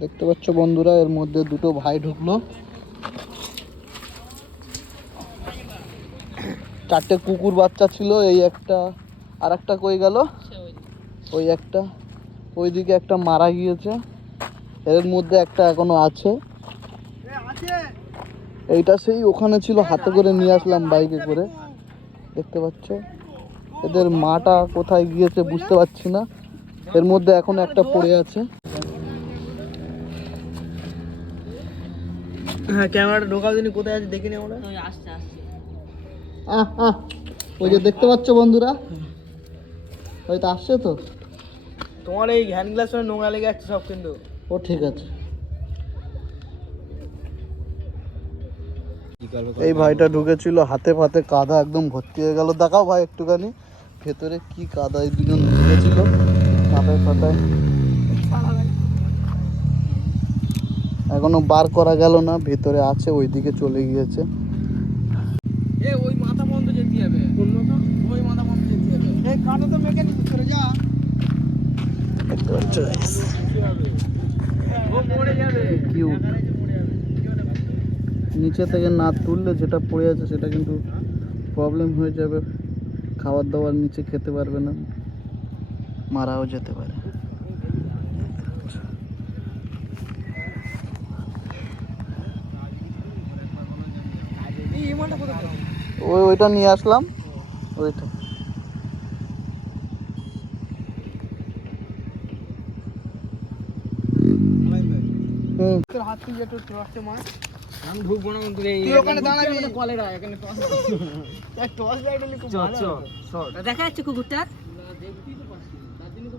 দেখতে পাচ্ছ বন্ধুরা, এর মধ্যে দুটো ভাই ঢুকলো। চারটে কুকুর বাচ্চা ছিল, এই একটা, আর একটা কই গেল, ওই একটা, ওইদিকে একটা মারা গিয়েছে, এর মধ্যে একটা এখনো আছে। এইটা সেই ওখানে ছিল, হাতে করে নিয়ে আসলাম বাইকে করে। দেখতে পাচ্ছ, এদের মাটা কোথায় গিয়েছে বুঝতে পারছি না, এর মধ্যে এখন একটা পড়ে আছে। হ্যাঁ, ক্যামেরাটা ঢোকাও দিনি, কোথায় আছে দেখিনি আমরা। ওই যে দেখতে পাচ্ছ বন্ধুরা, হয়তো আসছে তো। তোমার এই হ্যান্ড গ্লাস নোংরা লেগে যাচ্ছে সব, কিন্তু ও ঠিক আছে। এই ভাইটা ঢুকেছিল, হাতে ফাতে কাদা একদম ভর্তি হয়ে গেল। দেখাও ভাই একটুখানি ভেতরে কি কাদা, এই দুজন ঢুকেছিল মাথায় ফাটায়, এখনো বার করা গেল না, ভেতরে আছে, ওইদিকে চলে গিয়েছে। ওই মাথা বন্ধ যেতে হবে, ওই মাথা বন্ধ যেতে হবে। এই কানে তো মেকানিক করে যা, দেখতে পাচ্ছ ও মরে যাবে। কিউট, নিচে থেকে না তুললে যেটা পড়ে আছে সেটা কিন্তু প্রবলেম হয়ে যাবে, খাবার দাবার নিচে খেতে পারবে না, মারাও যেতে পারে। ওইটা নিয়ে আসলাম, ওইটা হাত থেকে একটু টর্চে মার। আমি ঢুকবো না, তুই ওখানে দাঁড়াবি, কলেরা এখানে টর্চ লাইট হলে খুব ভালো হবে। দেখা যাচ্ছে কুকুরটা,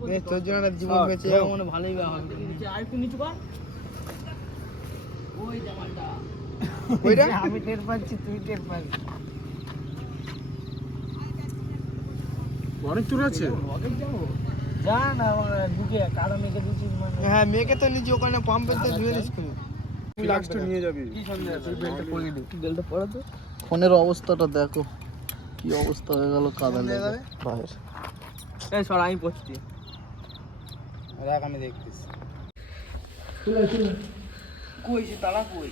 বেশ তোর জন্য জীবন বেঁচে যাবে, মনে ভালোই হবে। আর একটু নিচু কর, ওই জামাটা ওইটা আমি টের পাচ্ছি, তুই টের পাবি। অনেক চুর আছে, যা না ঢুকে কারো মেয়েকে দিচ্ছি। হ্যাঁ, মেয়েকে তো নিজে ওখানে পাম্পে তো ধুয়ে দিস, নিয়ে যাবি। কি সন্দেহ আছে, বেলটা পরিয়ে দিই, বেলটা পরা তো। ফোনের অবস্থাটা দেখো কি অবস্থা হয়ে গেল, কাদা লেগে বাইরে। এই সর, আমি পড়ছি, দেখ আমি দেখতেছি। কই সে তালা, কই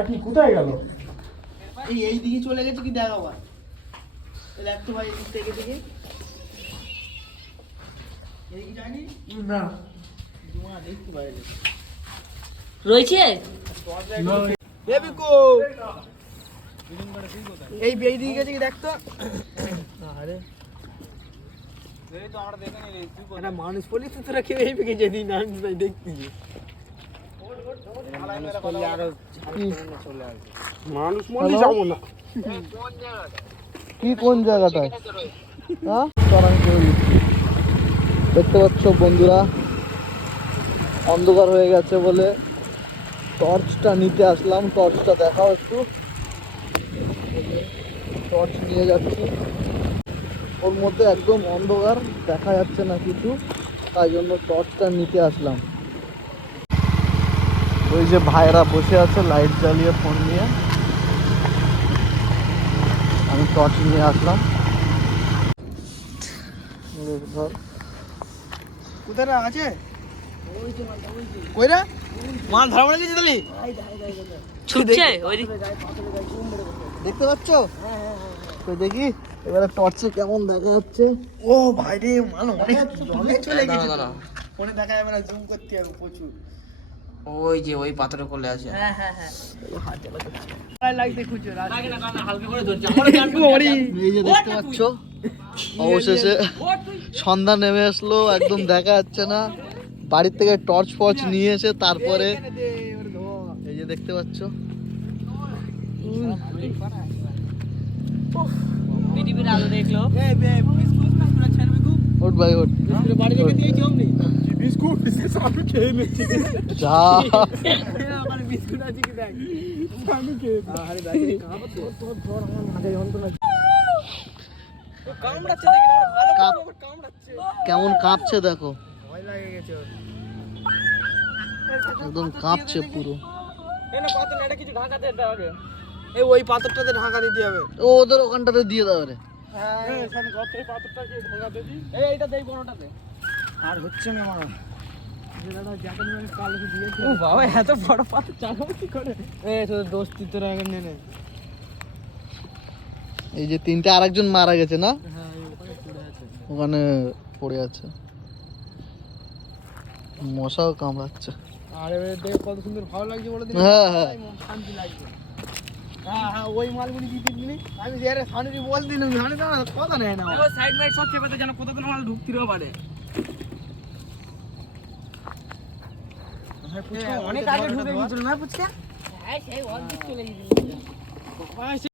আপনি কোথায় গেল? এই দিকে চলে গেছে কি, দেখ আবার দেখ তো ভাই, এদিক থেকে দিকে এদিকে যায়নি না, দেখতে বাইরে রয়েছে। এই দিকে গেছে কি, দেখ তো। আরে একটা মানুষ বলি তো, তোরা কেউ এই দিকে যেদিন দেখতি মানুষ মনে যাবো না। কি কোন জায়গাটায়? হ্যাঁ, দেখতে পাচ্ছ বন্ধুরা, অন্ধকার হয়ে গেছে বলে টর্চটা নিতে আসলাম। টর্চটা দেখাও একটু, টর্চ নিয়ে যাচ্ছি, ওর মধ্যে একদম অন্ধকার, দেখা যাচ্ছে না কিছু, তাই জন্য টর্চটা নিতে আসলাম। ওই যে ভাইরা বসে আছে লাইট জ্বালিয়ে ফোন নিয়ে, আমি টর্চ নিয়ে আসলাম। ধর কোথায় আছে, কইরা মাছ ধরা পড়ে গেছে তাহলে, ছুটছে ওই দেখতে পাচ্ছ? তো দেখি এবারে টর্চে কেমন দেখা যাচ্ছে। ও ভাই রে, মাল অনেক চলে গেছে, ফোনে দেখা যাবে না, জুম করতে হবে প্রচুর। ওই যে ওই পাথরের কোলে আছে। হ্যাঁ হ্যাঁ হ্যাঁ, লাগতে খুঁজো, লাগে না, হালকা করে ধরছি। এই যে দেখতে পাচ্ছ, অবশেষে সন্ধ্যা নেমে আসলো, একদম দেখা যাচ্ছে না। বাড়ির থেকে টর্চ ফর্চ নিয়ে এসে তারপরে এই যে দেখতে পাচ্ছ, পৃথিবীর আলো দেখলো। ওট ভাই ওট, বাড়ি রেখে দিয়েছি অমনি বিস্কুট আমি খেয়ে নিচ্ছি। যা বিস্কুট আছে কি দেখ, আমি খেয়ে আরে দেখ তোর জ্বর, আমার মাথায় যন্ত্রণা কামড়াচ্ছে, দেখি ভালো কামড়াচ্ছে, কেমন কাঁপছে দেখো, ভয় লাগে গেছে ওর, একদম কাঁপছে পুরো। এই না পাথর, এটা কিছু ঢাকা দিতে হবে, এই ওই পাথরটাতে ঢাকা দিতে হবে। ও ওদের ওখানটাতে দিয়ে দাও রে, এইটা দেই বড়টাতে আর হচ্ছে না আমার ও বাবা এত বড় পাথর চালাবো কি করে তোর দোস্তি তোরা আগে নে নে এই যে তিনটে আরেকজন মারা গেছে না, হ্যাঁ ওখানে পড়ে আছে ওখানে পড়ে আছে, মশাও কামড়াচ্ছে। আর এবারে দেখে কত সুন্দর ভালো লাগছে বলে দিন। হ্যাঁ, হ্যাঁ। শান্তি লাগছে। হ্যাঁ হ্যাঁ ওই মালগুলি দিতে দিলি আমি যে সানুরি বল দিলাম জানি না কথা নেই না ও সাইড মাইড সব চেপে যেন কত কোন মাল ঢুকতিরও পারে। অনেক আগে ঢুকে গিয়েছিল না পুচকা? হ্যাঁ সেই অর্ধেক চলে গিয়েছিল।